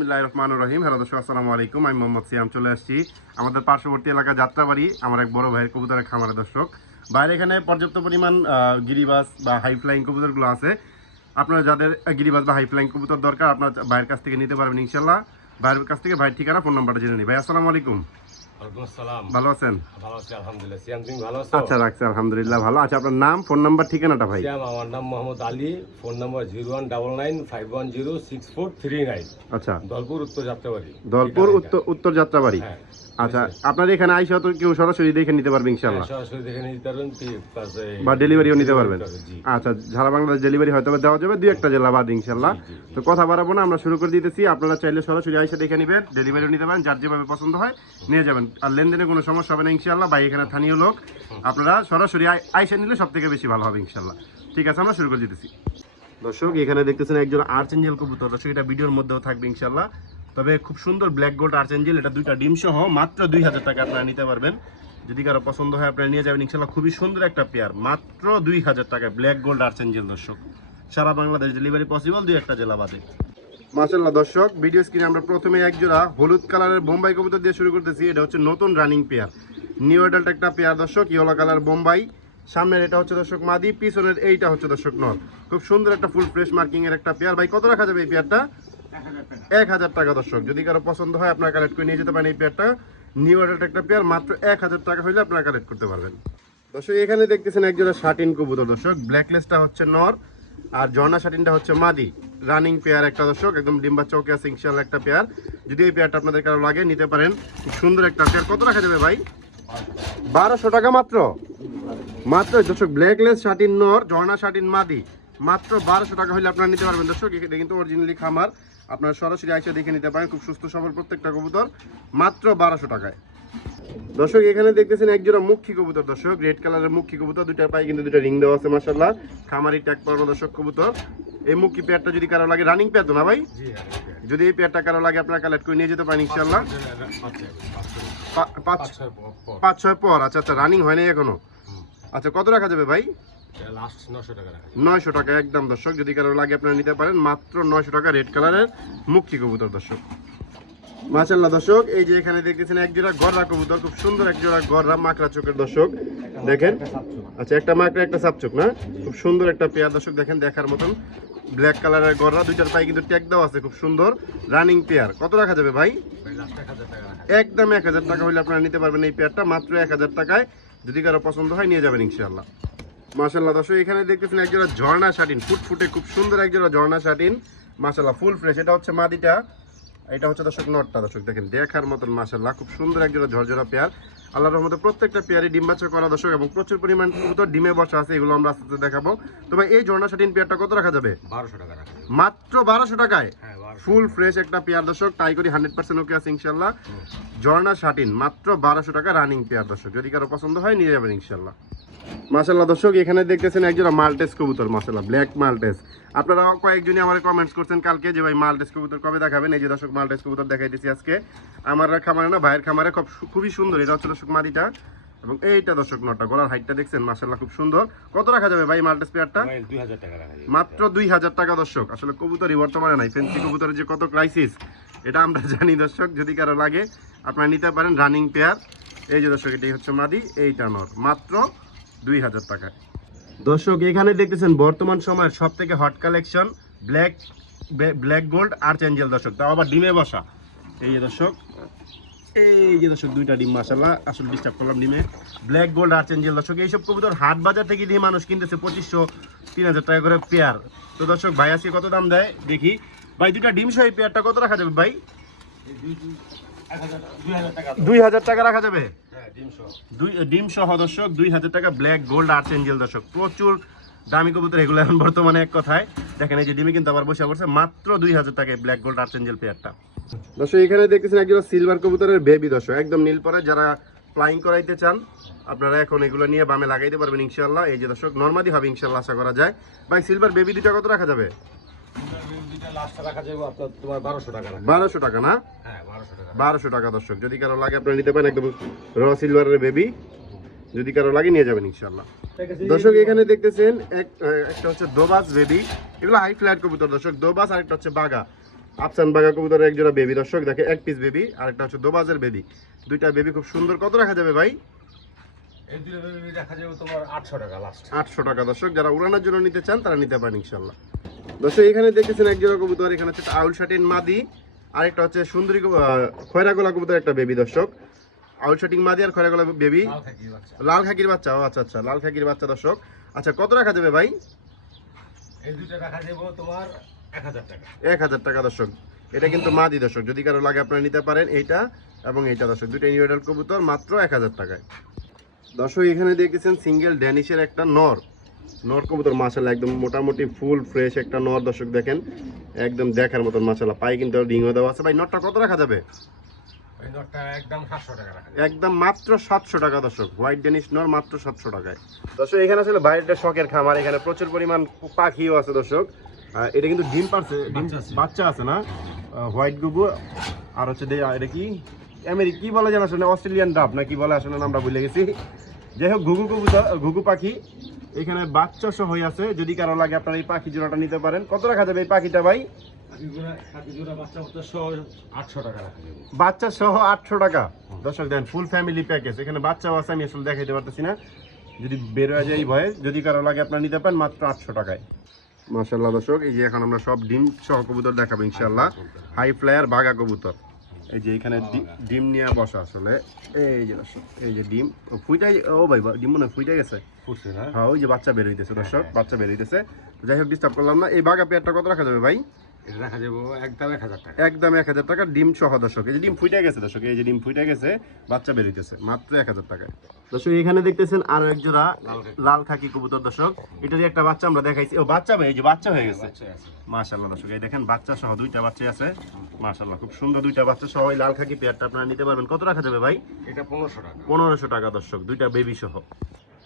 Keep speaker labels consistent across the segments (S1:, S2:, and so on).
S1: বিসমিল্লাহ রহমান রহিম হ্যালো দর্শক আসসালামু আলাইকুম আমি মোহাম্মদ সিয়াম চলে আসছি আমাদের পার্শ্ববর্তী এলাকা যাত্রাবাড়ি আমার এক বড় ভাইয়ের কবুতরের খামারে দর্শক বাইরে এখানে পর্যাপ্ত পরিমাণ গিরিবাস বা হাই ফ্লাইং কবুতরগুলো আছে আপনারা যাদের গিরিবাস বা হাই ফ্লাইং কবুতর দরকার আপনার ভাইয়ের কাছ থেকে নিতে পারবেন ইনশাল্লাহ ভাইয়ের কাছ থেকে ভাইয়ের ঠিকানা ফোন নাম্বারটা জেনে নিই ভাই আসসালামু আলাইকুম ভালো আছেন
S2: ভালো আছি আলহামদুলিল্লাহ ভালো
S1: আচ্ছা রাখছি আলহামদুলিল্লাহ ভালো আচ্ছা আপনার নাম ফোন নাম্বার ঠিকানাটা
S2: আমার নাম phone number one double nine five one zero six four three nine আচ্ছা দলপুর উত্তর
S1: দলপুর উত্তর উত্তর যাত্রাবাড়ি হ্যাঁ। আচ্ছা আপনার এখানে আইসা তো কেউ সরাসরি দেখে নিতে পারবে ইনশাল্লাহ হ্যাঁ,
S2: সরাসরি দেখে নিতে পারবেন
S1: বা ডেলিভারিও নিতে পারবেন আচ্ছা ঝাড়া বাংলাদেশ ডেলিভারি হয়তো দেওয়া যাবে দুই একটা জেলা বাদ ইনশাল্লাহ তো কথা বাড়াবো না আমরা শুরু করে দিতেছি আপনারা চাইলে সরাসরি আইসা দেখে নেবেন ডেলিভারিও নিতে পারেন যার যেভাবে পছন্দ হয় নিয়ে যাবেন আর লেনদেনে কোনো সমস্যা হবে না ইনশাল্লাহ বা এখানে স্থানীয় লোক আপনারা সরাসরি আইসা নিলে সব থেকে বেশি ভালো হবে ইনশাল্লাহ ঠিক আছে আমরা শুরু করে দিতেছি দর্শক এখানে দেখতেছেন একজন আর্চ এঞ্জেল কবুতর দর্শক এটা ভিডিওর মধ্যেও থাকবে ইনশাল্লাহ তবে খুব সুন্দর ব্ল্যাক গোল্ড আর্চেঞ্জেল এটা দুইটা ডিম সহ মাত্র দুই হাজার টাকা আপনারা নিতে পারবেন যদি কারো পছন্দ হয় আপনারা নিয়ে যাবেন ইনশাল্লাহ খুবই সুন্দর একটা পেয়ার মাত্র দুই হাজার টাকা ব্ল্যাক গোল্ড আর্চেঞ্জেল দর্শক সারা বাংলাদেশ ডেলিভারি পসিবল দুই একটা জেলা বাদে মাসাল্লাহ দর্শক ভিডিও স্ক্রিনে আমরা প্রথমে একজোড়া হলুদ কালারের বোম্বাই কবুতর দিয়ে শুরু করতেছি এটা হচ্ছে নতুন রানিং পেয়ার নিউ অ্যাডাল্ট একটা পেয়ার দর্শক ইয়েলো কালার বোম্বাই সামনের এটা হচ্ছে দর্শক মাদি পিছনের এইটা হচ্ছে দর্শক নল খুব সুন্দর একটা ফুল ফ্রেশ মার্কিংয়ের একটা পেয়ার ভাই কত রাখা যাবে এই পেয়ারটা এক হাজার টাকা দর্শক যদি কারো পছন্দ হয় আপনারা কালেক্ট করে নিয়ে যেতে পারেন এই পেয়ারটা নিউ অর্ডার একটা পেয়ার মাত্র টাকা আপনারা কালেক্ট করতে পারবেন দর্শক এখানে দেখতেছেন শাটিন কবুতর দর্শক ব্ল্যাকলেসটা হচ্ছে নর আর ঝর্ণা শাটিনটা হচ্ছে মাদি রানিং পেয়ার একটা দর্শক একদম ডিম্বা চৌকে আছে ইনশাল্লাহ একটা পেয়ার যদি এই পেয়ারটা আপনাদের কারো লাগে নিতে পারেন খুব সুন্দর একটা পেয়ার কত রাখা যাবে ভাই বারোশো টাকা মাত্র মাত্র দর্শক ব্ল্যাকলেস শাটিন নর ঝর্ণা শাটিন মাদি মাত্র বারোশো টাকা হলে আপনারা নিতে পারবেন দর্শক এটা কিন্তু অরিজিনালি খামার আপনারা সরাসরি আইসা দেখে নিতে পারেন খুব সুস্থ সবল প্রত্যেকটা কবুতর মাত্র বারোশো টাকায় দর্শক এখানে দেখতেছেন একজোড়া মুখী কবুতর দর্শক রেড কালারের মুখী কবুতর দুইটা পায়ে কিন্তু দুইটা রিং দেওয়া আছে মাসাল্লাহ খামারি ট্যাগ পাওয়ানো দর্শক কবুতর এই মুখী পেয়ারটা যদি কারো লাগে রানিং পেয়ার তো না ভাই যদি এই পেয়ারটা কারো লাগে আপনারা কালেক্ট করে নিয়ে যেতে পারেন ইনশাল্লাহ পাঁচ ছয় পর আচ্ছা আচ্ছা রানিং হয় নাই এখনো আচ্ছা কত রাখা যাবে ভাই
S2: টাকা
S1: একদম দর্শক যদি কারো লাগে আপনারা নিতে পারেন মাত্র টাকা রেড কালারের মুক্তি কবুতর দর্শক দর্শক এই যে এখানে দেখতেছেন এক জোড়া কবুতর খুব সুন্দর এক জোড়া মাকড়া চোখের দর্শক দেখেন আচ্ছা একটা মাকড়া একটা সাপচোক না খুব সুন্দর একটা পেয়ার দর্শক দেখেন দেখার মতন ব্ল্যাক কালারের গড়া দুইটার পায়ে কিন্তু ট্যাগ দেওয়া আছে খুব সুন্দর রানিং পেয়ার কত রাখা যাবে ভাই একদম এক হাজার টাকা হলে আপনারা নিতে পারবেন এই পেয়ারটা মাত্র এক হাজার টাকায় যদি কারো পছন্দ হয় নিয়ে যাবেন ইনশাল্লাহ মাসাল্লাহ দর্শক এখানে দেখতেছেন একজোড়া ঝর্ণা শাটিন ফুটফুটে খুব সুন্দর একজোড়া ঝর্ণা শাটিন মাসাল্লাহ ফুল ফ্রেশ এটা হচ্ছে মাদিটা এটা হচ্ছে দর্শক নটটা দর্শক দেখেন দেখার মতন মাসাল্লাহ খুব সুন্দর একজোড়া ঝরঝরা পেয়ার আল্লাহর মতো প্রত্যেকটা পেয়ারই ডিম্বাচ্য করা দর্শক এবং প্রচুর পরিমাণ তো ডিমে বসা আছে এগুলো আমরা আস্তে আস্তে দেখাবো তবে এই ঝর্ণা শাটিন পেয়ারটা কত রাখা যাবে বারোশো টাকা মাত্র বারোশো টাকায় হ্যাঁ, ফুল ফ্রেশ একটা পেয়ার দর্শক টাই করি হান্ড্রেড পার্সেন্ট ওকে আছে ইনশাল্লাহ ঝর্ণা শাটিন মাত্র বারোশো টাকা রানিং পেয়ার দর্শক যদি কারো পছন্দ হয় নিয়ে যাবেন ইনশাল্লাহ মাসাল্লাহ দর্শক এখানে দেখতেছেন একজোড়া মালটেস কবুতর মাসাল্লাহ ব্ল্যাক মালটেস আপনারা কয়েকজনই আমার কমেন্টস করছেন কালকে যে ভাই মালটেস কবুতর কবে দেখাবেন এই যে দর্শক মালটেস কবুতর দিচ্ছি আজকে আমার খামারে না ভাইয়ের খামারে খুব খুবই সুন্দর এটা হচ্ছে দর্শক মাদিটা এবং এইটা দর্শক নটা গলার হাইটটা দেখছেন মাসাল্লাহ খুব সুন্দর কত রাখা যাবে ভাই মাল্টেস পেয়ারটা মাত্র দুই হাজার টাকা দর্শক আসলে কবুতরই বর্তমানে নাই ফেন্সি কবুতরের যে কত ক্রাইসিস এটা আমরা জানি দর্শক যদি কারো লাগে আপনারা নিতে পারেন রানিং পেয়ার এই যে দর্শক এটি হচ্ছে মাদি এইটা নর মাত্র দুই হাজার টাকা দর্শক এখানে দেখতেছেন বর্তমান সময়ের সব থেকে hot collection black black gold archangel দর্শক তাও আবার ডিমে বসা এই যে দর্শক এই যে দর্শক দুইটা ডিম মাসাল্লাহ আসলে ডিস্টার্ব করলাম ডিমে ব্ল্যাক গোল্ড আর্চ অ্যাঞ্জেল দর্শক এইসব কবুতর হাট বাজার থেকে দিয়ে মানুষ কিনতেছে পঁচিশশো তিন হাজার টাকা করে পেয়ার তো দর্শক ভাই আজকে কত দাম দেয় দেখি ভাই দুইটা ডিম সহ এই পেয়ারটা কত রাখা যাবে ভাই দুই হাজার টাকা রাখা যাবে হ্যাঁ, দুই ডিম সহ দর্শক দুই হাজার টাকা ব্ল্যাক গোল্ড আর্চ এঞ্জেল দর্শক প্রচুর দামি কবুতর এগুলো এখন বর্তমানে এক কথায় দেখেন এই যে ডিমে কিন্তু আবার বসে পড়ছে মাত্র দুই হাজার টাকায় ব্ল্যাক গোল্ড আর্চ এঞ্জেল পেয়ারটা দর্শক এখানে দেখতেছেন একজন সিলভার কবুতরের বেবি দর্শক একদম নীল পরে যারা ফ্লাইং করাইতে চান আপনারা এখন এগুলো নিয়ে বামে লাগাইতে পারবেন ইনশাল্লাহ এই যে দর্শক নর্মালি হবে ইনশাল্লাহ আশা করা যায় ভাই সিলভার বেবি দুটা কত রাখা যাবে
S2: একজোড়া
S1: বেবি দর্শক দেখে এক পিস বেবি আরেকটা হচ্ছে দোবাজের বেবি দুইটা বেবি খুব সুন্দর কত রাখা যাবে ভাই
S2: দেখা যাবে তোমার আটশো টাকা
S1: আটশো টাকা দর্শক যারা উড়ানোর জন্য নিতে চান তারা নিতে পারেন ইনশাল্লাহ দর্শক এখানে দেখতেছেন এক কবুতর এখানে হচ্ছে আউল শাটিন মাদি একটা হচ্ছে সুন্দরী খয়রাগোলা কবুতর একটা বেবি দর্শক আউল শাটিং মাদি আর খয়রাগোলা বেবি লাল খাকির বাচ্চা ও আচ্ছা আচ্ছা লাল খাকির বাচ্চা দর্শক আচ্ছা কত রাখা যাবে ভাই এক হাজার টাকা দর্শক এটা কিন্তু মাদি দর্শক যদি কারো লাগে আপনারা নিতে পারেন এইটা এবং এইটা দর্শক দুটো ইউনিভার্টাল কবুতর মাত্র এক হাজার টাকায় দর্শক এখানে দেখেছেন সিঙ্গেল ড্যানিশের একটা নর নর কবুতর একদম মোটামুটি ফুল ফ্রেশ একটা নর দর্শক দেখেন একদম দেখার মতন মাছালা পাই কিন্তু রিংও দেওয়া আছে ভাই নটটা কত রাখা যাবে একদম মাত্র সাতশো টাকা দর্শক হোয়াইট নর মাত্র সাতশো টাকায় দর্শক এখানে আসলে শখের খামার এখানে প্রচুর পরিমাণ পাখিও আছে দর্শক এটা কিন্তু ডিম পারছে বাচ্চা আছে না হোয়াইট গুবু আর হচ্ছে এটা কি আমেরি কি বলে যেন আসলে অস্ট্রেলিয়ান ডাব না কি বলে আসলে নামটা ভুলে গেছি যাই হোক ঘুঘু ঘুঘু পাখি এখানে বাচ্চা সহ আছে যদি কারো লাগে আপনারা এই পাখি জোড়াটা নিতে পারেন কত রাখা যাবে এই পাখিটা ভাই বাচ্চা সহ আটশো টাকা দর্শক দেন ফুল ফ্যামিলি প্যাকেজ এখানে বাচ্চাও আছে আমি আসলে দেখাইতে পারতেছি না যদি বেরোয় যায় ভয়ে যদি কারো লাগে আপনারা নিতে পারেন মাত্র আটশো টাকায় মাসাল্লাহ দর্শক এই যে এখন আমরা সব ডিম সহ কবুতর দেখাবো ইনশাল্লাহ হাই আচ্ছা, ফ্লায়ার বাঘা কবুতর এই যে এখানে ডিম নিয়ে বসা আসলে এই যে দর্শক এই যে ডিম ফুইটাই ও ভাই ডিম মনে ফুইটাই গেছে ফুটছে না হ্যাঁ ওই যে বাচ্চা বের হইতেছে দর্শক হ্যাঁ। বাচ্চা বের হইতেছে যাই হোক ডিস্টার্ব করলাম না এই বাঘা পেয়ারটা কত রাখা যাবে ভাই
S2: এটা একদম এক হাজার টাকা
S1: একদম এক হাজার টাকা ডিম এই যে ডিম গেছে এই যে ডিম গেছে বাচ্চা মাত্র এক হাজার এখানে দেখতেছেন আর লাল খাকি কবুতর দর্শক একটা বাচ্চা আমরা দেখাইছি ও বাচ্চা বাচ্চা হয়ে গেছে এই দেখেন বাচ্চা সহ দুইটা বাচ্চা আছে খুব সুন্দর দুইটা বাচ্চা সহ লাল খাকি পেয়ারটা আপনারা নিতে পারবেন কত রাখা যাবে ভাই
S2: এটা পনেরোশো টাকা
S1: পনেরোশো টাকা দর্শক দুইটা বেবি সহ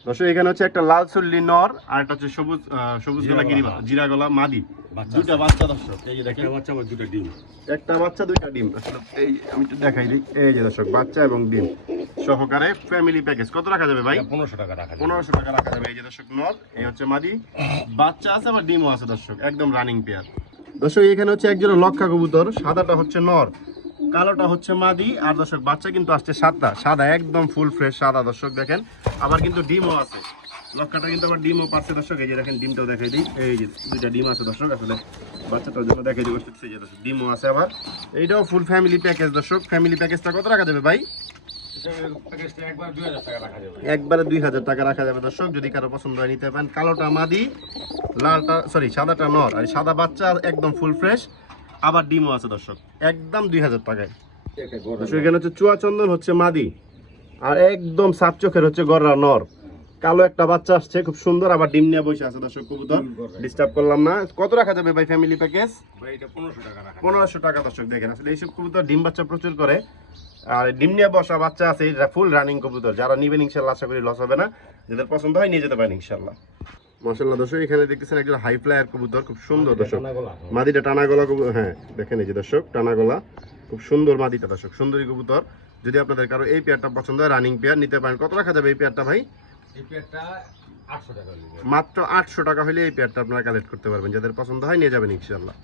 S1: দর্শক এখানে হচ্ছে একটা লাল চুল্লি নর আর একটা হচ্ছে সবুজ সবুজ গলা গিরিবা জিরা গলা মাদি দুটা বাচ্চা দর্শক এই যে দেখেন
S2: বাচ্চা বা ডিম
S1: একটা বাচ্চা দুইটা ডিম এই আমি একটু দেখাই দিই এই যে দর্শক বাচ্চা এবং ডিম সহকারে ফ্যামিলি প্যাকেজ কত রাখা যাবে ভাই
S2: পনেরোশো টাকা রাখা
S1: পনেরোশো টাকা রাখা যাবে এই যে দর্শক নর এই হচ্ছে মাদি বাচ্চা আছে আবার ডিমও আছে দর্শক একদম রানিং পেয়ার দর্শক এখানে হচ্ছে একজোড়া লক্ষা কবুতর সাদাটা হচ্ছে নর কালোটা হচ্ছে মাদি আর দর্শক বাচ্চা কিন্তু আসছে সাদা সাদা একদম ফুল ফ্রেশ সাদা দর্শক দেখেন আবার কিন্তু ডিমও আছে লক্ষাটা কিন্তু আবার ডিমও পাচ্ছে দর্শক এই যে দেখেন ডিমটাও দেখাই দিই এই যে দুইটা ডিম আছে দর্শক আসলে বাচ্চাটার জন্য দেখাই দিব সেই যে দর্শক ডিমও আছে আবার এইটাও ফুল ফ্যামিলি প্যাকেজ দর্শক ফ্যামিলি প্যাকেজটা কত রাখা যাবে ভাই একবারে দুই হাজার টাকা রাখা যাবে দর্শক যদি কারো পছন্দ হয় নিতে পারেন কালোটা মাদি লালটা সরি সাদাটা নর আর সাদা বাচ্চা একদম ফুল ফ্রেশ আবার ডিমও আছে দর্শক একদম দুই হাজার টাকায় এখানে হচ্ছে চুয়া চন্দন হচ্ছে মাদি আর একদম সাপ চোখের হচ্ছে গররা নর কালো একটা বাচ্চা আসছে খুব সুন্দর আবার ডিম নিয়ে বসে আছে দর্শক কবুতর ডিস্টার্ব করলাম না কত রাখা যাবে ভাই ফ্যামিলি প্যাকেজ পনেরোশো টাকা দর্শক দেখেন আসলে এইসব কবুতর ডিম বাচ্চা প্রচুর করে আর ডিম নিয়ে বসা বাচ্চা আছে ফুল রানিং কবুতর যারা নিবেন ইনশাল্লাহ আশা করি লস হবে না যাদের পছন্দ হয় নিয়ে যেতে পারেন ইনশাল্লাহ মাশাল্লাহ দর্শক এখানে দেখতেছেন একজন হাই ফ্লায়ার কবুতর খুব সুন্দর দর্শক হ্যাঁ। মাদিটা টানা গলা হ্যাঁ দেখেন এই যে দর্শক টানা গলা খুব সুন্দর মাদিটা দর্শক সুন্দরী কবুতর যদি আপনাদের কারো এই পেয়ারটা পছন্দ হয় রানিং পেয়ার নিতে পারেন কত রাখা যাবে এই পেয়ারটা ভাই মাত্র আটশো টাকা হলে এই পেয়ারটা আপনারা কালেক্ট করতে পারবেন যাদের পছন্দ হয় নিয়ে যাবেন ইনশাল্লাহ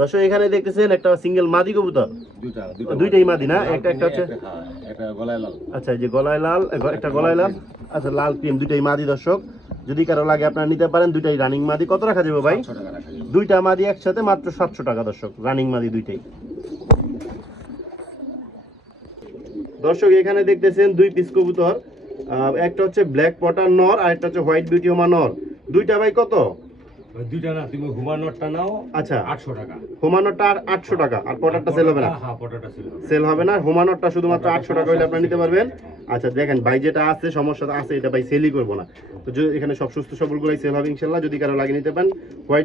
S1: দর্শক এখানে দেখতেছেন একটা সিঙ্গেল মাদি কবুতর দুইটাই মাদি না হ্যাঁ, একটা একটা হচ্ছে হ্যাঁ, আচ্ছা যে গলায় লাল একটা গলায় লাল আচ্ছা লাল ক্রিম দুইটাই মাদি দর্শক যদি কারো লাগে আপনারা নিতে পারেন দুইটাই রানিং মাদি কত রাখা যাবে ভাই দুইটা মাদি একসাথে মাত্র সাতশো টাকা দর্শক রানিং মাদি দুইটাই দর্শক এখানে দেখতেছেন দুই পিস কবুতর একটা হচ্ছে ব্ল্যাক পটার নর আর একটা হচ্ছে হোয়াইট বিউটিওমা নর দুইটা ভাই কত হোয়াইট আচ্ছা। হ্যাঁ, হ্যাঁ, হ্যাঁ। আচ্ছা,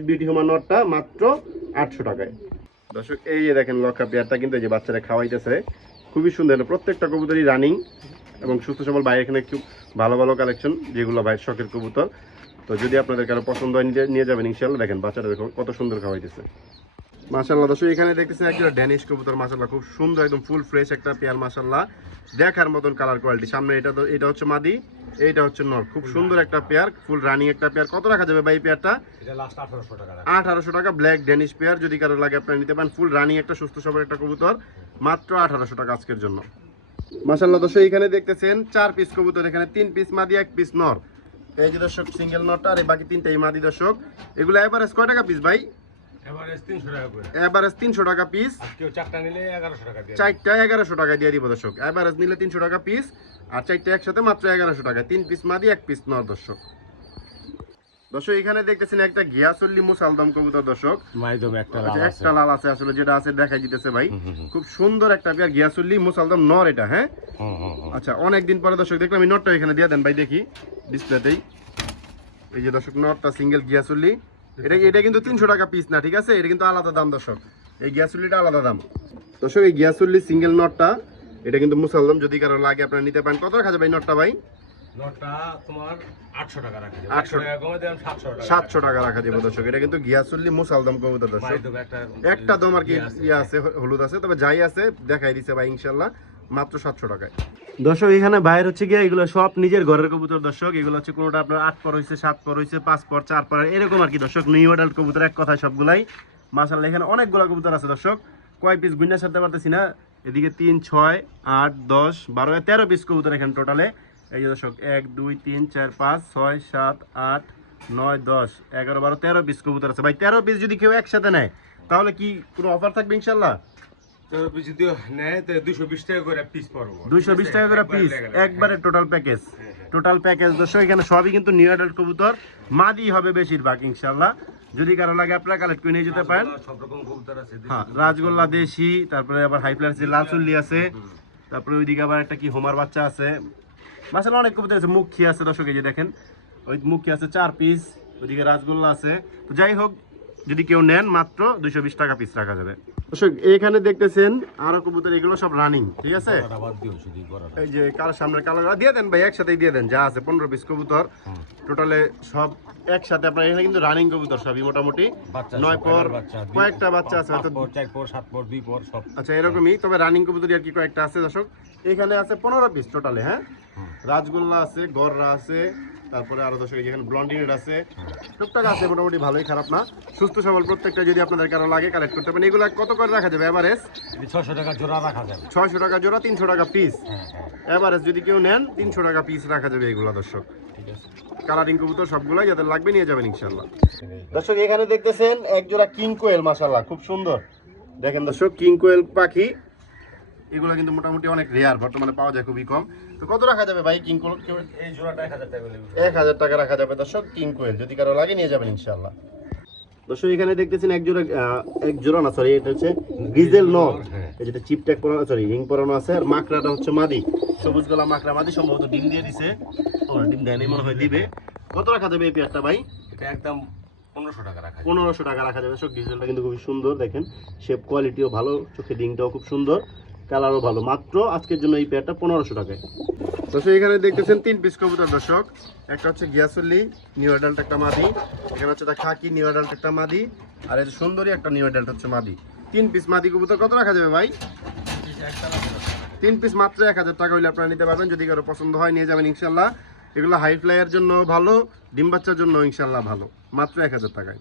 S1: বিউটি মাত্র টাকায় দর্শক এই দেখেন কিন্তু এই যে বাচ্চারা খাওয়াইতেছে খুবই সুন্দর প্রত্যেকটা কবুতরই রানিং এবং সুস্থ সবল ভাই এখানে ভালো ভালো কালেকশন যেগুলো ভাই শখের কবুতর তো যদি আপনাদের কারো পছন্দ হয় নিয়ে যাবেন ইনশাল্লাহ দেখেন বাচ্চাটা দেখো কত সুন্দর খাওয়াইতেছে মাসাল্লাহ দর্শক এখানে দেখতেছেন একজোড়া ড্যানিশ কবুতর মাসাল্লাহ খুব সুন্দর একদম ফুল ফ্রেশ একটা পেয়ার মাসাল্লাহ দেখার মতন কালার কোয়ালিটি সামনে এটা তো এটা হচ্ছে মাদি এইটা হচ্ছে নর খুব সুন্দর একটা পেয়ার ফুল রানিং একটা পেয়ার কত রাখা যাবে ভাই পেয়ারটা আঠারোশো টাকা ব্ল্যাক ড্যানিশ পেয়ার যদি কারো লাগে আপনারা নিতে পারেন ফুল রানিং একটা সুস্থ সবার একটা কবুতর মাত্র আঠারোশো টাকা আজকের জন্য মাসাল্লাহ দর্শক এখানে দেখতেছেন চার পিস কবুতর এখানে তিন পিস মাদি এক পিস নর এই যে দর্শক সিঙ্গেল আর বাকি তিনটা এই দর্শক এগুলো এভারেজ কয় টাকা পিস ভাই এভারেজ তিনশো টাকা এগারোশো টাকা দিয়ে দিব নিলে তিনশো টাকা পিস আর একসাথে মাত্র এগারোশো টাকা তিন পিস মাদি এক পিস নর দর্শক দর্শক এখানে দেখতেছেন একটা গিয়াসল্লি মুসালদম কবুতর দর্শক আচ্ছা, একটা লাল আছে আসলে যেটা আছে দেখা দিতেছে ভাই খুব সুন্দর একটা পেয়ার গিয়াসল্লি মুসালদম নর এটা হ্যাঁ আচ্ছা অনেকদিন পরে দর্শক দেখলাম এই নটটা এখানে দিয়ে দেন ভাই দেখি ডিসপ্লেতেই এই যে দর্শক নটটা সিঙ্গেল গিয়াসল্লি এটা এটা কিন্তু তিনশো টাকা পিস না ঠিক আছে এটা কিন্তু আলাদা দাম দর্শক এই গিয়াসুল্লিটা আলাদা দাম দর্শক এই গিয়াসুল্লি সিঙ্গেল নটটা এটা কিন্তু মুসালদম যদি কারো লাগে আপনারা নিতে পারেন কত রাখা যাবে এই নটটা ভাই
S2: ঘরের কবুতর দর্শক
S1: এগুলো হচ্ছে কোনটা আপনার আট পর হয়েছে সাত পর হয়েছে পাঁচ পর চার পর এরকম আর কি দর্শক নিউ এডাল্ট কবুতর এক কথা সবগুলাই মাসাল এখানে অনেকগুলো কবুতর আছে দর্শক কয়েক পিস গুন্ডা সারতে পারতেছি না এদিকে তিন ছয় আট দশ বারো তেরো পিস কবুতর এখানে টোটালে এই যে দর্শক এক দুই তিন চার পাঁচ ছয় সাত আট নয় দশ এগারো বারো তেরো পিস কবুতর আছে ভাই তেরো পিস যদি কেউ একসাথে নেয় তাহলে কি কোনো অফার থাকবে ইনশাল্লাহ
S2: পিস বিশ টাকা
S1: পিস একবারে টোটাল প্যাকেজ টোটাল প্যাকেজ এখানে সবই কিন্তু কবুতর মাদি হবে বেশিরভাগ ইনশাল্লাহ যদি কারো লাগে কালেক্ট করে নিয়ে যেতে পারেন রাজগোল্লা হ্যাঁ, দেশি তারপরে আবার হাইপ্লার আছে লালচুল্লি আছে তারপরে ওইদিকে আবার একটা কি হোমার বাচ্চা আছে মাসাল অনেক কবিতা আছে মুখী আছে দর্শক এই যে দেখেন ওই মুখী আছে চার পিস ওইদিকে রাসগোল্লা আছে তো যাই হোক যদি কেউ নেন মাত্র দুইশো বিশ টাকা পিস রাখা যাবে দর্শক এখানে দেখতেছেন আরো কবুতর এগুলো সব রানিং ঠিক আছে এই যে কার সামনে কালো দিয়ে দেন ভাই একসাথে দিয়ে দেন যা আছে পনেরো পিস কবুতর টোটালে সব একসাথে আপনার এখানে কিন্তু রানিং কবুতর সবই মোটামুটি নয় পর কয়েকটা বাচ্চা আছে হয়তো
S2: সাত পর দুই পর সব
S1: আচ্ছা এরকমই তবে রানিং কবুতর আর কি কয়েকটা আছে দর্শক এখানে আছে পনেরো পিস টোটালে হ্যাঁ রাজগোল্লা আছে গররা আছে তারপরে আরো দর্শক এখানে ব্লন্ডিনের আছে টুকটাক আছে মোটামুটি ভালোই খারাপ না সুস্থ সবল প্রত্যেকটা যদি আপনাদের কারো লাগে কালেক্ট করতে পারেন এগুলো কত করে রাখা যাবে এভারেজ
S2: ছশো টাকা জোড়া রাখা যাবে
S1: ছয়শো টাকা জোড়া তিনশো টাকা পিস এভারেজ হ্যাঁ, হ্যাঁ। যদি কেউ নেন তিনশো টাকা পিস রাখা যাবে এগুলো দর্শক কালারিং কবুতর সবগুলাই যাদের লাগবে নিয়ে যাবেন ইনশাল্লাহ দর্শক এখানে দেখতেছেন এক জোড়া কিং কোয়েল মাসাল্লাহ খুব সুন্দর দেখেন দর্শক কিং কোয়েল পাখি এগুলো কিন্তু মোটামুটি অনেক রেয়ার বর্তমানে পাওয়া যায় খুবই কম কত রাখা যাবে ভাই কিং কোয়েল
S2: এই জোড়াটা এক হাজার টাকা
S1: এক হাজার টাকা রাখা যাবে দর্শক কিং কোয়েল যদি কারো লাগে নিয়ে যাবেন ইনশাআল্লাহ দর্শক এখানে দেখতেছেন এক জোড়া এক জোড়া না সরি এটা হচ্ছে গ্রিজেল নল যেটা চিপ ট্যাগ পরানো সরি রিং পরানো আছে আর মাকড়াটা হচ্ছে মাদি সবুজ গলা মাকড়া মাদি সম্ভবত ডিম দিয়ে দিছে ওরা ডিম দেয়নি মনে হয় দিবে কত রাখা যাবে এই পেয়ারটা ভাই
S2: এটা একদম পনেরোশো টাকা রাখা
S1: পনেরোশো টাকা রাখা যাবে সব ডিজেলটা কিন্তু খুবই সুন্দর দেখেন শেপ কোয়ালিটিও ভালো চোখে ডিংটাও খুব সুন্দর কালারও ভালো মাত্র আজকের জন্য এই পেয়ারটা পনেরোশো টাকায় দর্শক এখানে দেখতেছেন তিন পিস কবুতর দর্শক একটা হচ্ছে গিয়াসুল্লি নিউ অ্যাডাল্ট একটা মাদি এখানে হচ্ছে একটা খাকি নিউ অ্যাডাল্ট একটা মাদি আর এই সুন্দরী একটা নিউ অ্যাডাল্ট হচ্ছে মাদি তিন পিস মাদি কবুতর কত রাখা যাবে ভাই তিন পিস মাত্র এক হাজার টাকা হইলে আপনারা নিতে পারবেন যদি কারো পছন্দ হয় নিয়ে যাবেন ইনশাল্লাহ এগুলো হাই ফ্লাইয়ের জন্য ভালো ডিম বাচ্চার জন্য ইনশাল্লাহ ভালো মাত্র এক হাজার টাকায়